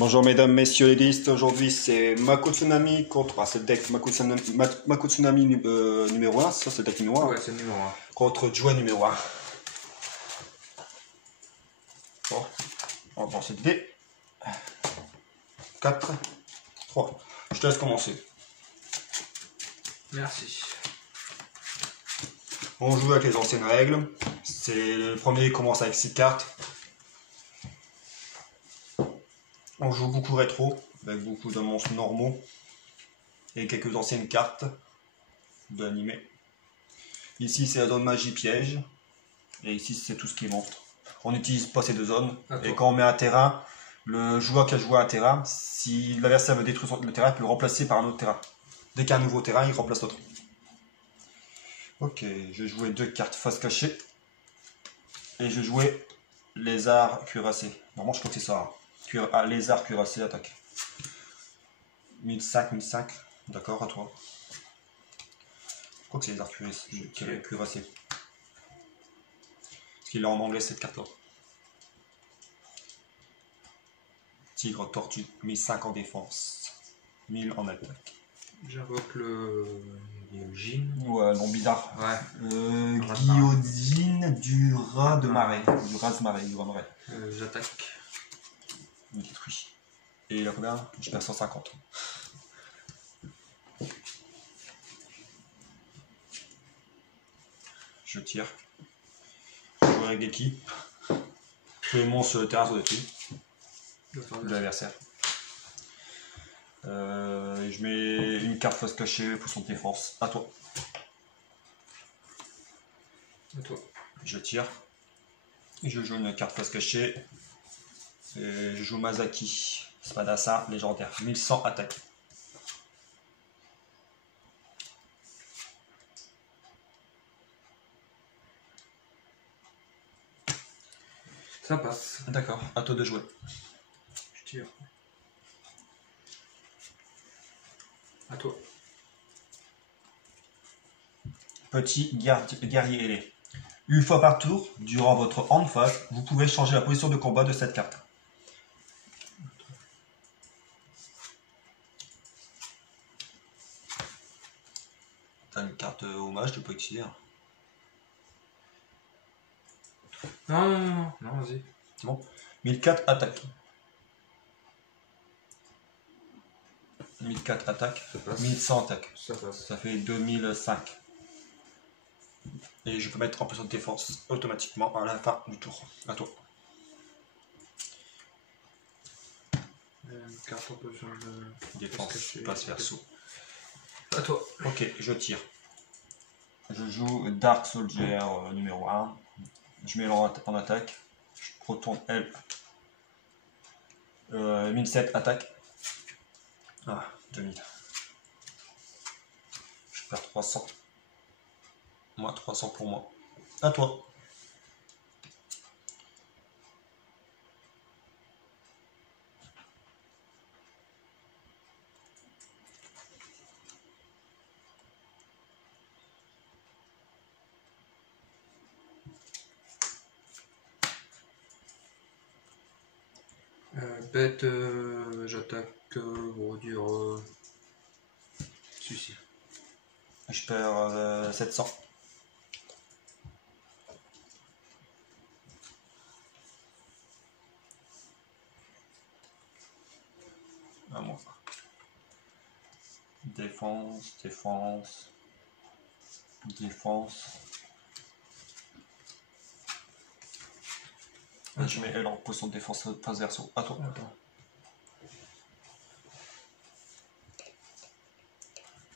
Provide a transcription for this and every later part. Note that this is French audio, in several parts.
Bonjour mesdames, messieurs les listes, aujourd'hui c'est Mako Tsunami contre, c'est le deck Mako Tsunami numéro 1, ça c'est le deck numéro 1. Ouais, c'est le numéro 1. Contre Joie numéro 1. Bon, on va lancer le dé. 4, 3. Je te laisse commencer. Merci. On joue avec les anciennes règles. C'est le premier qui commence avec 6 cartes. On joue beaucoup rétro, avec beaucoup de monstres normaux et quelques anciennes cartes d'animé. Ici c'est la zone magie piège, et ici c'est tout ce qui est monstre. On n'utilise pas ces deux zones, et quand on met un terrain, le joueur qui a joué un terrain, si l'adversaire veut détruire le terrain, il peut le remplacer par un autre terrain. Dès qu'il y a un nouveau terrain, il remplace l'autre. Ok, je vais jouer 2 cartes face cachée, et je vais jouer lézard cuirassé. Normalement je crois que c'est ça. Lézard cuirassé, attaque. 1005, 1005. D'accord, à toi. Je crois que c'est lézard cuirassé. Parce qu'il est en anglais cette carte-là. Tigre, tortue, 1005 en défense. 1000 en attaque. J'invoque le Guillotine. Ouais, nom bizarre. Ouais. Guillotine du rat de marée. Du rat de marée, du rat de marée. J'attaque. Il détruit. Et il a combien? Je perds 150. Je tire. Je joue avec l'équipe. Tous les monstres sur le terrain sont détruits de l'adversaire. Je mets une carte face cachée pour son défense. À toi. À toi. Je tire. Et je joue une carte face cachée. Et je joue Mazaki. Spadassa légendaire. 1100 attaque. Ça passe. D'accord, à toi de jouer. Je tire. À toi. Petit guerrier ailé. Une fois par tour, durant votre hand phase, vous pouvez changer la position de combat de cette carte. T'as une carte hommage, tu peux utiliser. Hein. Non, vas-y. C'est bon. 1004 attaque. 1004 attaque. 1100 attaque. Ça passe. Ça fait 2005. Et je peux mettre en position de défense automatiquement à la fin du tour. À toi. Carte en position de Défense, passe verso. À toi. Ok, je tire. Je joue Dark Soldier numéro 1. Je mets en attaque. Je retourne L. 1007 attaque. Ah, 2000. Je perds 300. Moi, 300 pour moi. À toi. Bête, j'attaque, on va dire celui-ci. Je perds 700. À moi. Défense, défense, défense. Je mets L en position de défense face verso. À toi. Attends.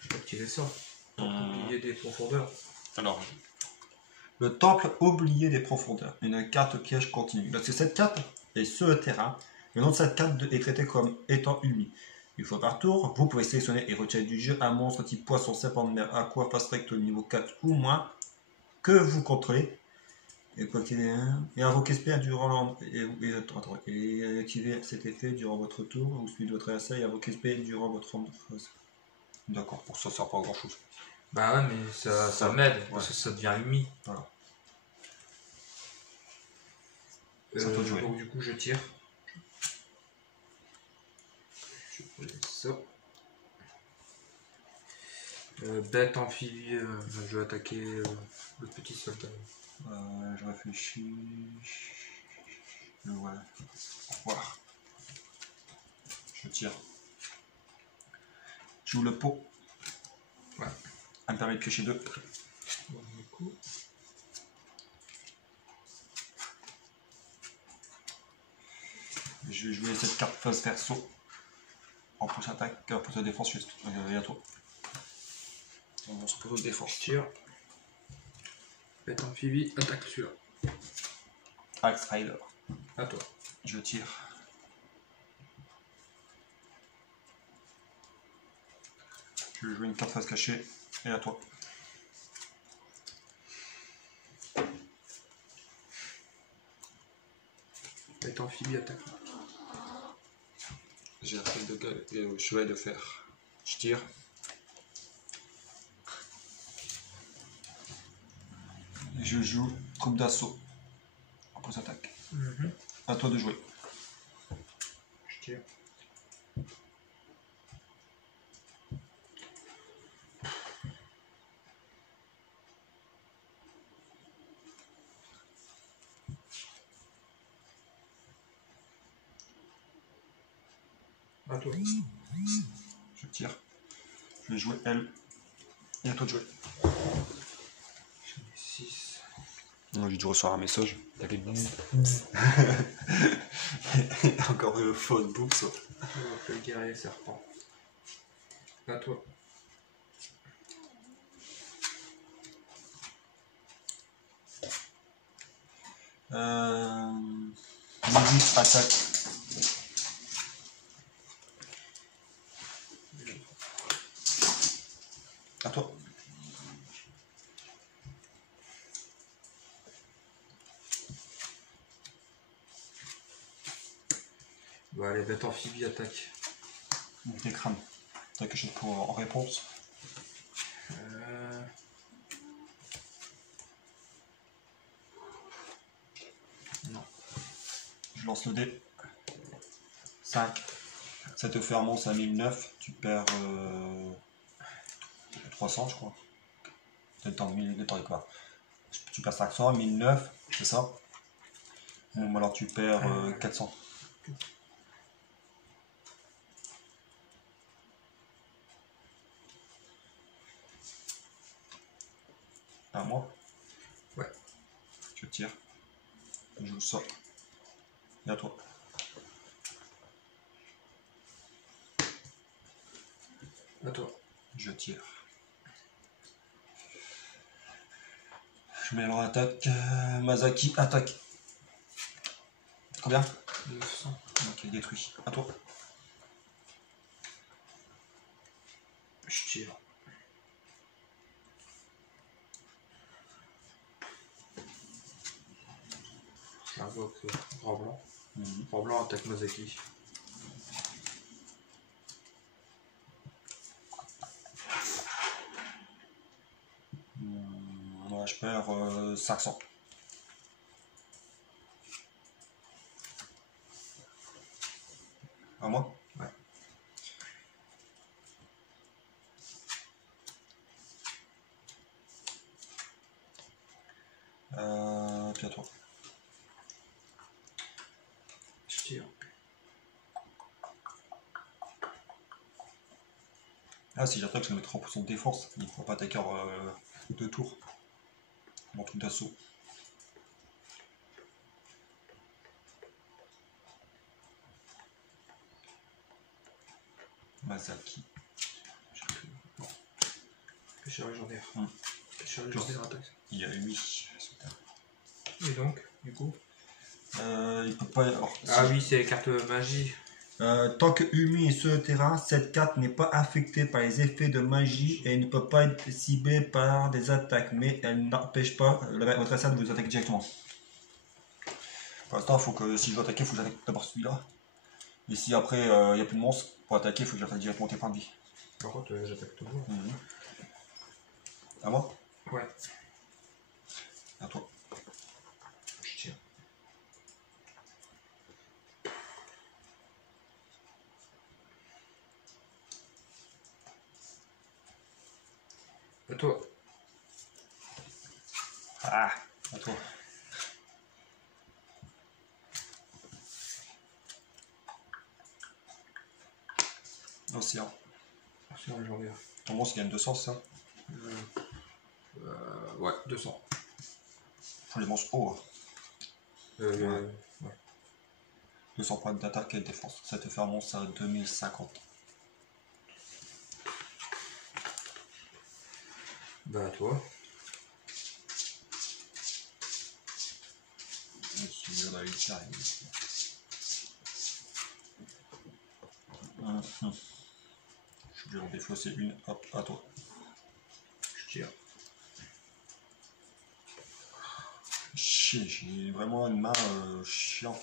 Je vais activer ça. Oublier des profondeurs. Alors, le temple oublié des profondeurs. Une carte piège continue. Lorsque cette carte est sur le terrain, le nom de cette carte est traité comme étant uni. Une fois par tour, vous pouvez sélectionner et retirer du jeu un monstre type poisson, serpent de mer, aqua, face recto niveau 4 ou moins que vous contrôlez. Et invoquer spell durant et activer cet effet durant votre tour ou celui de votre adversaire et invoquer spell durant votre round de phase. D'accord, pour ça sert pas à grand chose. Bah ouais, mais ça m'aide, parce que ça devient uni. Voilà. C'est à toi de jouer. Donc du coup je tire. ça. Bête amphibie, je vais attaquer le petit soldat. Je réfléchis. Ouais. Au revoir. Je tire. Je joue le pot. Ouais. Elle me permet de piocher 2. Bon, du coup. Je vais jouer cette carte face verso. En plus attaque, en plus de défense, je suis à toi. On se pose de défense. Je tire. Bête amphibie, attaque celui-là. Axe Rider. À toi. Je tire. Je vais jouer une carte face cachée. Et à toi. Bête amphibie, attaque. J'ai la feuille de chevet de fer. Je tire. Et je joue troupe d'assaut. En plus attaque. À toi de jouer. Je tire. À toi. Je tire. Je vais jouer elle. Et à toi de jouer. J'en ai 6. Non, j'ai dû recevoir un message. T'avais encore une fausse boucle ça. Le guerrier serpent. À toi. Musique, attaque. À toi. Bah, les bêtes amphibies attaque. Des crânes. T'as quelque chose pour en réponse. Non. Je lance le dé. 5. Ça te fait un monstre à 1009. Tu perds 300, je crois. De temps quoi. Tu perds 500, 1009, c'est ça. Bon, alors tu perds 400. À moi. Ouais. Je tire. Je joue ça. Et à toi. À toi. Je tire. Je mets alors attaque. Mazaki, attaque. Combien? 900. Ok, détruit. À toi. Je tire. J'invoque Grand Blanc. Grand Blanc attaque Mazaki. Moi, je perds 500. À moi? Ouais. Puis à toi. Je tire. Ah, si j'attaque, je le mettrai en position de défense. Il ne faut pas attaquer en 2 tours. Mon truc d'assaut. Mazaki. Pêcheur légendaire. Hum. Pêcheur légendaire attaque. Il y a 8. Et donc, du coup Il peut pas. Alors, ah oui, c'est les cartes magie. tant que Umi est sur le terrain, cette carte n'est pas affectée par les effets de magie et ne peut pas être ciblée par des attaques, mais elle n'empêche pas votre adversaire de vous attaquer directement. Pour l'instant, faut que si je veux attaquer, il faut que j'attaque d'abord celui-là. Et si après il n'y a plus de monstres, pour attaquer, il faut que j'attaque directement tes points de vie. Par contre, j'attaque tout le monde. À moi? Ouais. À toi. Je tire. À toi. Ah, à toi. Océan. Océan légendaire. Ton monstre gagne 200, ça. Ouais, 200. Pour les monstres hauts. Ouais. 200 points d'attaque et de défense. Ça te fait un monstre à 2050. Bah à toi. Je vais aller le carré. Je vais en défausser une. Hop, à toi. Je tire. Chier, j'ai vraiment une main chiant.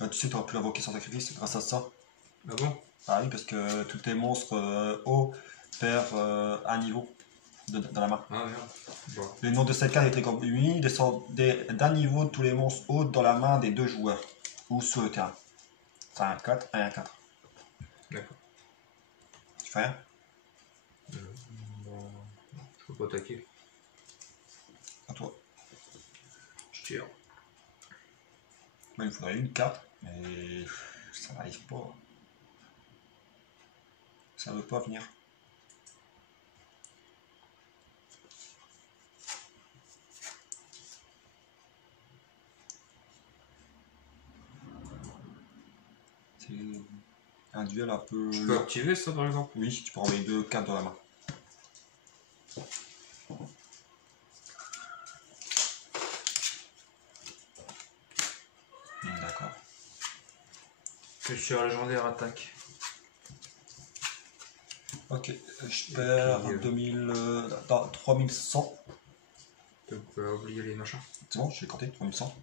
Ah, tu sais, tu aurais pu l'invoquer sans sacrifice grâce à ça. Ah bon? Ah oui, parce que tous tes monstres hauts perdent un niveau dans la main. Ah merde. Bon. Les noms de cette carte étaient commis d'un niveau de tous les monstres hauts dans la main des deux joueurs ou sur le terrain. C'est un 4 et un 4. D'accord. Tu fais rien? Bon, je peux pas attaquer. À toi. Je tire. Il me faudrait une carte, mais ça n'arrive pas. Ça veut pas venir. C'est un duel un peu... Je peux activer ça par exemple? Oui, tu peux envoyer 2 cartes dans la main. D'accord. Pêcheur légendaire attaque. Ok, je perds puis, 3100. Tu peux oublier les machins. C'est bon, j'ai compté, 3100.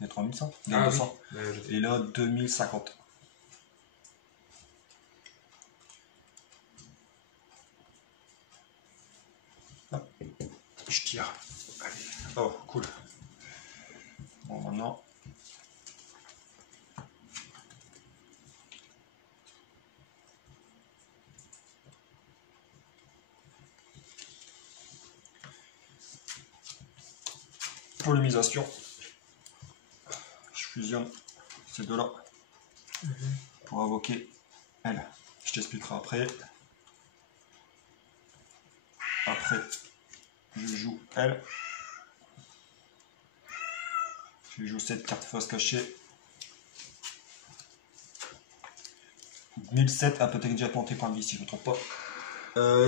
Il y a 3100. Il y Ah a oui. 200. Et là, 2050. Ah, je tire. Allez. Oh, cool. Bon, maintenant. Polémisation. Je fusionne ces deux-là pour invoquer elle. Je t'expliquerai après. Après, je joue elle. Je joue cette carte face cachée. 1007 elle peut attaquer directement tes points de vie si je ne me trompe pas.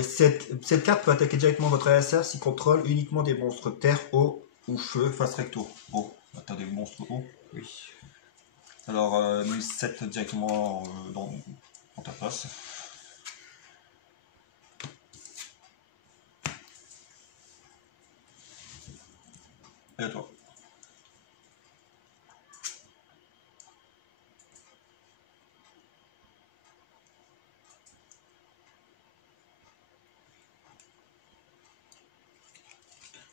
Cette carte peut attaquer directement votre adversaire s'il contrôle uniquement des monstres terre, eau ou feu face recto. Oh, t'as des monstres eau. Oui. Alors 1007 directement dans ta face. Et à toi.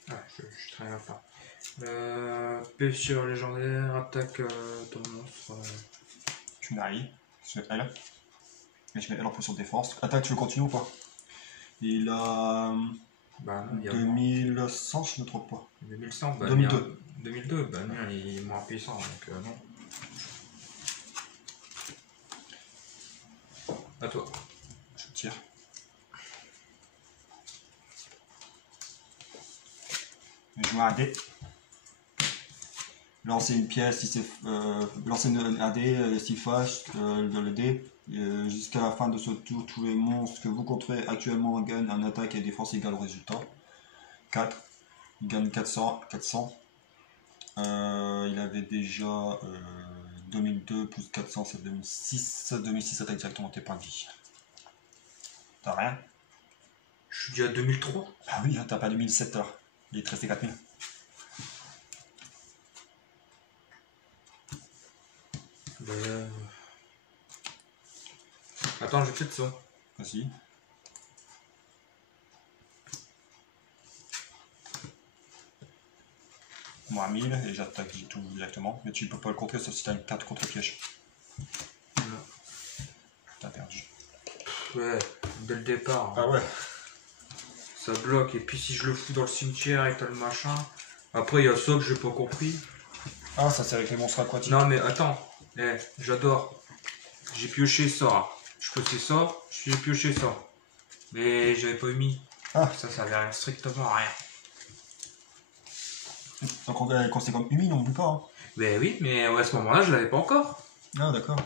Ah, je travaille pas. Pêcheur légendaire attaque ton monstre. Tu n'arrives. Je fais elle. Et je mets elle en position de défense. Attaque, tu veux continuer ou pas? Il a Bah non, il y a 2100, je ne me trompe pas. 2100, bah 2002. 2002, bah non, il est moins puissant, donc non. À toi. Je tire. Je joue un dé. Lancer une pièce, si c'est lancer un dé, s'il fâche le dé. Jusqu'à la fin de ce tour, tous les monstres que vous contrôlez actuellement gagnent un attaque et défense égale au résultat. 4. Il gagne 400. Il avait déjà 2002 plus 400, c'est 2006. 2006 attaque directement tes points de vie. T'as rien? Je suis déjà à 2003. Ah oui, hein, t'as pas 2007 là. Il te restait 4000. Bah, attends, je quitte ça. Vas-y. Moi 1000 et j'attaque tout directement. Mais tu peux pas le contrer sauf si t'as une carte contre piège. Non. T'as perdu. Ouais. dès le départ. Ah ouais. Ça bloque. Et puis si je le fous dans le cimetière et t'as le machin. Après, il y a ça que j'ai pas compris. Ah, ça c'est avec les monstres aquatiques. Non, mais attends. J'adore. J'ai pioché ça. Je faisais ça. J'ai pioché ça. Mais j'avais pas mis. Ah. Ça servait strictement à rien. Donc quand c'est comme humide, on ne veut pas. Hein. Ben oui, mais à ce moment-là, je l'avais pas encore. Ah, d'accord.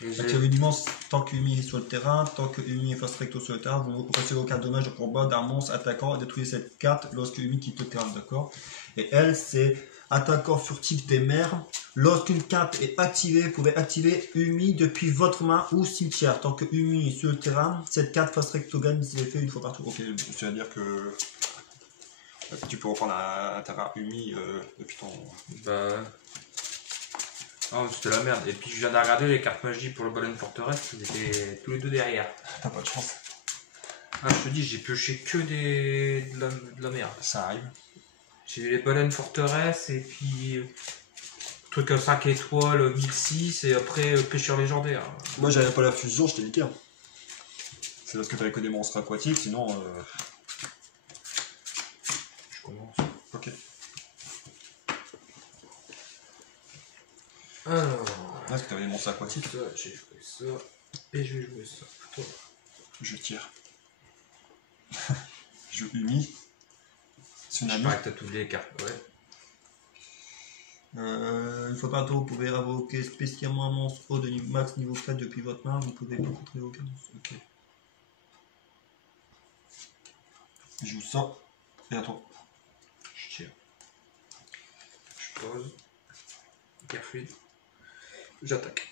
Attirez du monstre tant que Umi est sur le terrain, tant que Umi est face recto sur le terrain, vous ne recevez aucun dommage au combat d'un monstre attaquant et détruisez cette carte lorsque Umi quitte le terrain, d'accord. Et elle, c'est attaquant furtif des mers. Lorsqu'une carte est activée, vous pouvez activer Umi depuis votre main ou cimetière. Tant que Umi est sur le terrain, cette carte face recto gagne des effets une fois par tour. Ok, c'est-à-dire que tu peux reprendre un terrain Umi depuis ton... Bah... Oh, c'était la merde. Et puis je viens de regarder les cartes magie pour le baleine forteresse, ils étaient tous les deux derrière. T'as pas de chance. Ah, je te dis, j'ai pioché que de la merde. Ça arrive. J'ai eu les baleines forteresse et puis truc à 5 étoiles, 1006 et après pêcheur légendaire. Moi j'avais pas la fusion, je t'ai niqué. Hein. C'est parce que t'avais que des monstres aquatiques, sinon... Je commence. Ok. Alors... Est-ce que t'avais des monstres aquatiques? Ça, j'ai joué ça et je vais jouer ça. Toi. Je tire. Je joue Umi. Je parie que t'as toutes les cartes, ouais. Une fois par tour, vous pouvez invoquer spécialement un monstre haut de max niveau 4 depuis votre main. Vous ne pouvez pas contrer aucun monstre. Ok. Je joue ça. Et à toi. Je tire. Je pose. Hyper fluide. J'attaque.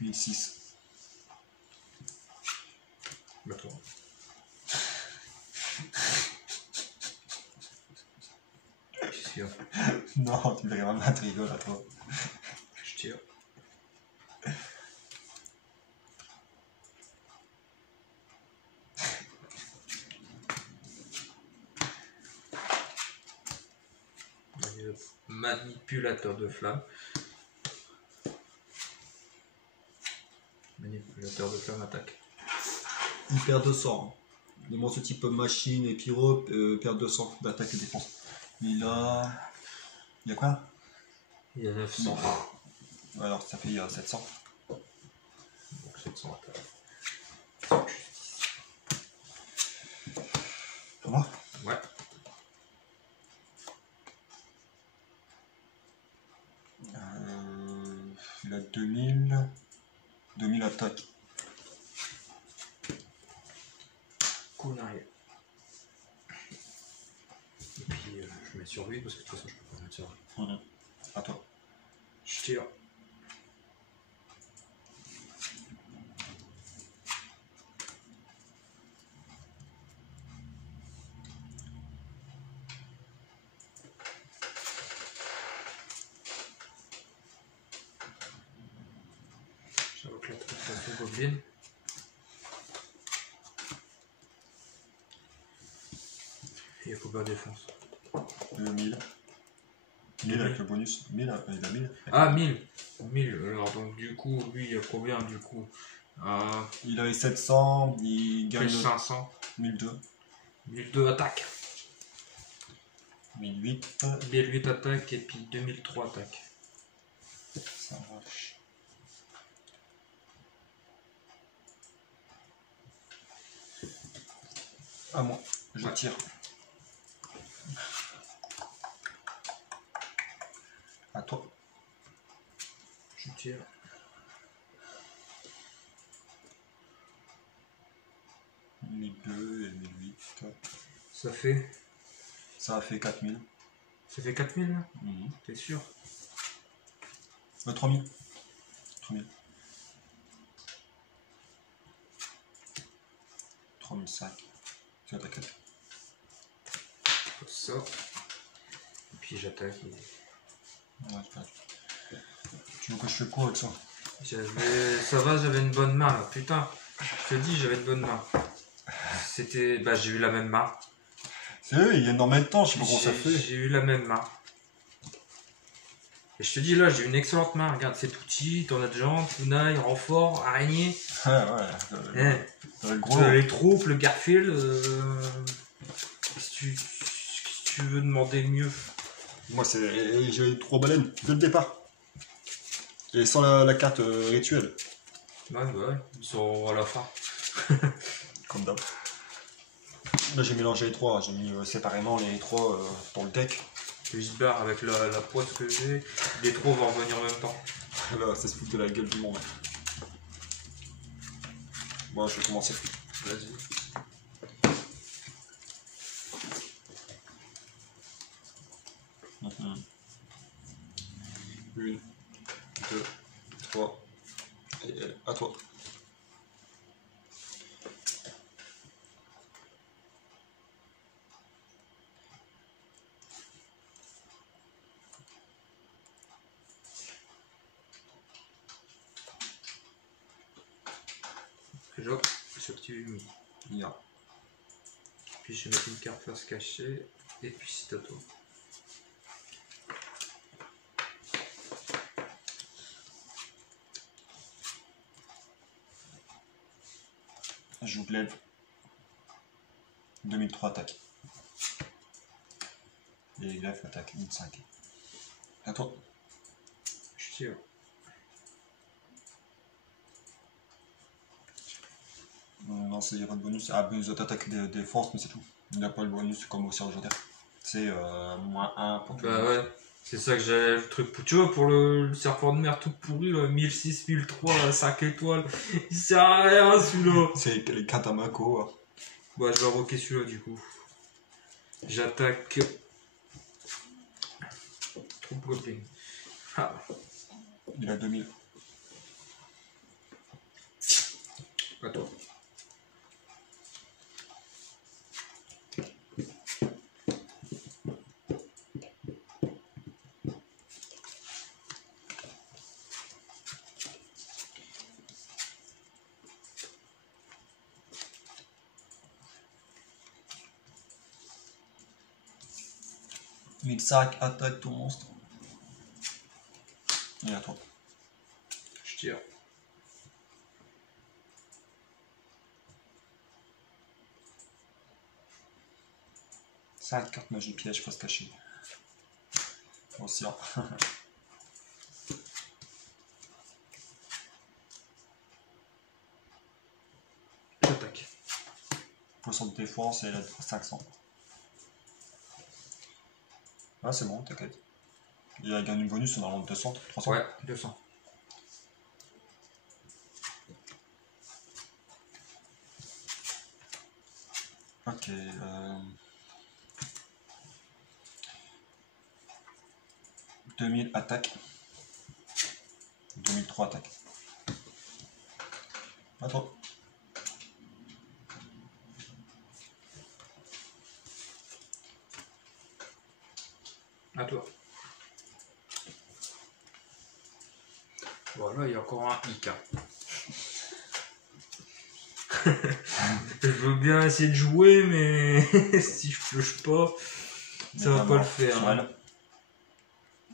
1006. Bah toi. Qu'est-ce qu'il y a? Non, tu verras mal, tu rigoles à toi. Je tire. Manipulateur de flamme. Manipulateur de flamme attaque. Il perd 200. Hein. Les monstres type machine et pyro perdent 200 d'attaque et défense. Il a... Il y a quoi? Il y a 900. Alors ça fait 700. Donc 700 attaque. Ça va? Ouais. Il a 2000. 2000 attaques. Coup en arrière. Et puis je mets sur lui parce que de toute façon je peux pas mettre sur lui. À toi. Je tire. J'invoque la transformation goblin. Et il faut pas défense. 1000. 1000 avec le bonus. 1000, il a 1000. Ah, 1000. 1000. Alors, donc, du coup, lui, il a combien, du coup Il avait 700, il gagne plus 500. 1002. 1002 attaque. 1008. 1008 attaque et puis 2003 attaque. Ça marche. À moi, je tire. À toi. Je tire. « 1002 et 1008. Ça fait... Ça a fait 4000. Ça fait 4000 là T'es sûr 3000. 3000. 3005. Tu attaques. Ça. Et puis j'attaque. Ouais, tu veux que je fais quoi avec ça? Ça va, j'avais une bonne main là. Putain, je te dis, j'avais une bonne main. C'était... Bah j'ai eu la même main. C'est eux, il y a énormément de temps, je sais pas comment ça fait. J'ai eu la même main. Et je te dis là, j'ai une excellente main. Regarde, c'est petit, t'en as de jambes, kunai, renfort, araignée. Ouais. Le gros. Les troupes, le Garfield. Qu'est-ce que tu veux demander de mieux? Moi, j'ai 3 baleines dès le départ. Et sans la carte rituelle. Ouais, ils sont à la fin. Comme d'hab. Là, j'ai mélangé les 3. J'ai mis séparément les 3 dans le deck. Je se barre avec la poisse que j'ai. Les 3 vont revenir en même temps. Là, ça se fout de la gueule du monde. Bon, je vais commencer. Vas-y. Une, 2, 3. Et à toi. Déjà, ce que tu mis. Bien. Puis je vais mettre une carte face cachée. Et puis c'est à toi. Je vous lève. 2003 attaque. Et les greffes attaque 1005. À toi. Je tire. Non, il n'y a pas de bonus. Ah, bonus d'attaque de défense, mais c'est tout. Il n'y a pas le bonus comme au Sir Légendaire. C'est -1 pour tout. Bah ouais, c'est ça que j'avais le truc. Tu vois, pour le serpent de mer tout pourri, là, 1006, 1003, 5 étoiles, il sert à rien celui-là. C'est les Katamako. Hein. Bah, je vais invoquer celui-là du coup. J'attaque. Troupe Goblin. Ah. Il a 2000. À toi. Mille 5 attaque ton monstre. Et à toi. Je tire. Cinq cartes magie piège face cachée. Aussi. Hein. J'attaque. Poisson de défense et elle a 500. Ah, c'est bon, t'inquiète. Il a gagné une bonus, on a 200, 300. Ouais, 200. Ok. 2000 attaque. 2003 attaque. À toi. À toi. Voilà, il y a encore un hic. Je veux bien essayer de jouer, mais si je pioche pas, ça va pas le faire. Voilà.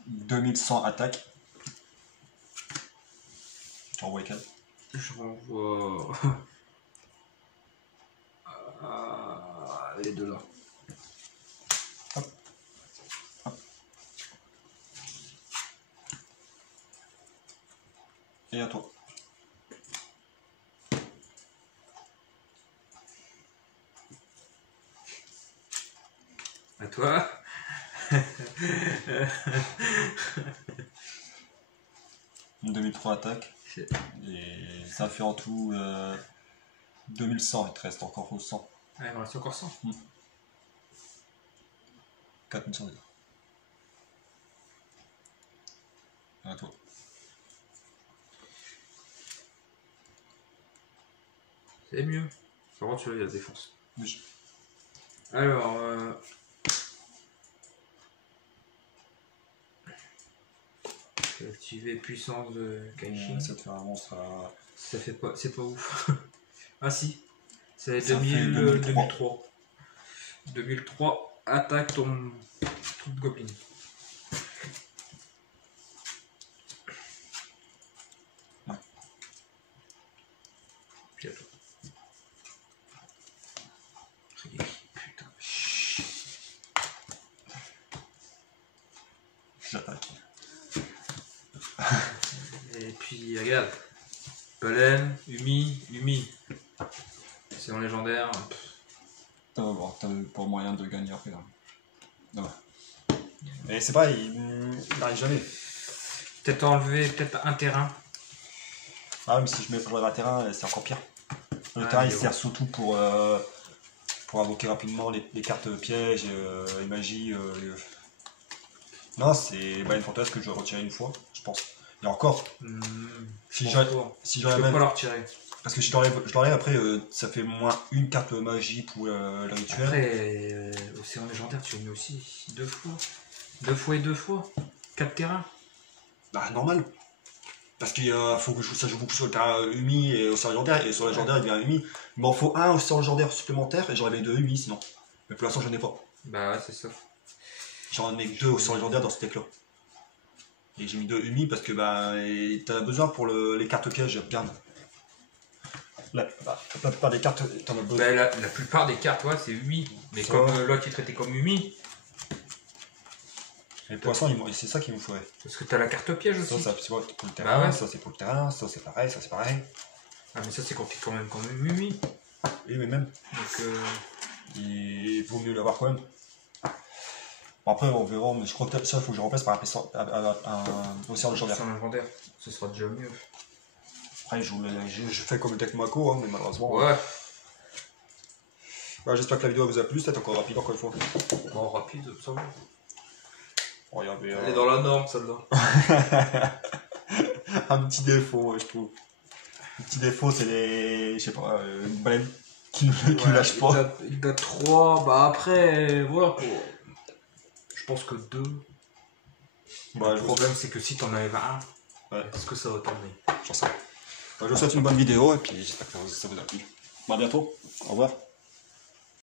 2100 attaque. Tu envoies quel? Je renvoie. Les deux là. Hop. Hop. Et à toi. À toi. 2003 attaque. Et ça fait en tout 2100, il te reste encore 100. Ah, il me reste encore 100. 4100 déjà. À toi. C'est mieux. Par contre, celui-là, il y a la défense. Oui. Alors, je vais activer puissance de Kaishin. Ça te fait un monstre à... Ça fait pas, c'est pas ouf. Ah si, c'est Ça 2003. 2003, attaque ton troupe Goblin. J'attaque. Et puis, regarde. Golem, Umi. C'est en légendaire. Bon, t'as pas moyen de gagner après là. Non. Mais c'est pas, il n'arrive jamais. Peut-être enlever un terrain. Ah, mais si je mets pour le terrain, c'est encore pire. Le Ah, terrain, il mais sert surtout pour invoquer rapidement les cartes pièges, les magies. Non, c'est une forteresse que je dois retirer une fois, je pense. Et encore, si je j'enlève peux pas la retirer. parce que si je l'enlève après, ça fait moins une carte magie pour le rituel. Après, Océan légendaire, tu le mets aussi 2 fois. 2 fois et 2 fois. 4 terrains. Bah, normal. Parce qu'il faut que ça joue beaucoup sur le terrain Umi et au sort légendaire, et sur le légendaire il devient Umi. Il m'en faut un au sort légendaire supplémentaire et j'aurais les 2 Umi sinon. Mais pour l'instant j'en ai pas. Bah ouais, c'est ça. J'en ai 2 au sort légendaire dans ce deck là. Et j'ai mis 2 Umi parce que bah t'as besoin pour les cartes pièges bien. La plupart des cartes, t'en as besoin. Bah, la plupart des cartes, ouais, c'est Umi. Mais Ça comme va. l'autre il traitait comme Umi, Les poissons, c'est ça qu'il me faudrait. parce que t'as la carte piège aussi. Ça c'est pour le terrain, Bah ouais. ça c'est pour le terrain, ça c'est pareil, ça c'est pareil. Ah, mais ça c'est quand t'es quand même comme Umi. Oui, mais même. Donc, Il vaut mieux l'avoir quand même. Bon, après, on verra, mais je crois que ça, il faut que je remplace par un océan légendaire. Océan légendaire, ce sera déjà mieux. Après, je fais comme le deck Mako, hein, mais malheureusement. Ouais. Ouais, j'espère que la vidéo vous a plu, c'était encore rapide encore une fois. Bon, rapide, ça va. Regardez. Elle est dans la norme, celle-là. Un petit défaut, je trouve. Le petit défaut, c'est les. Je sais pas, une baleine qui lâche pas. Il date 3, bah après, voilà quoi. Je pense que 2. Bah, Le problème, c'est que si t'en enlèves un, Ouais. est-ce que ça va t'emmener? J'en sais. Bah, je vous souhaite une bonne vidéo et puis j'espère que ça vous a plu. Bah, à bientôt. Au revoir.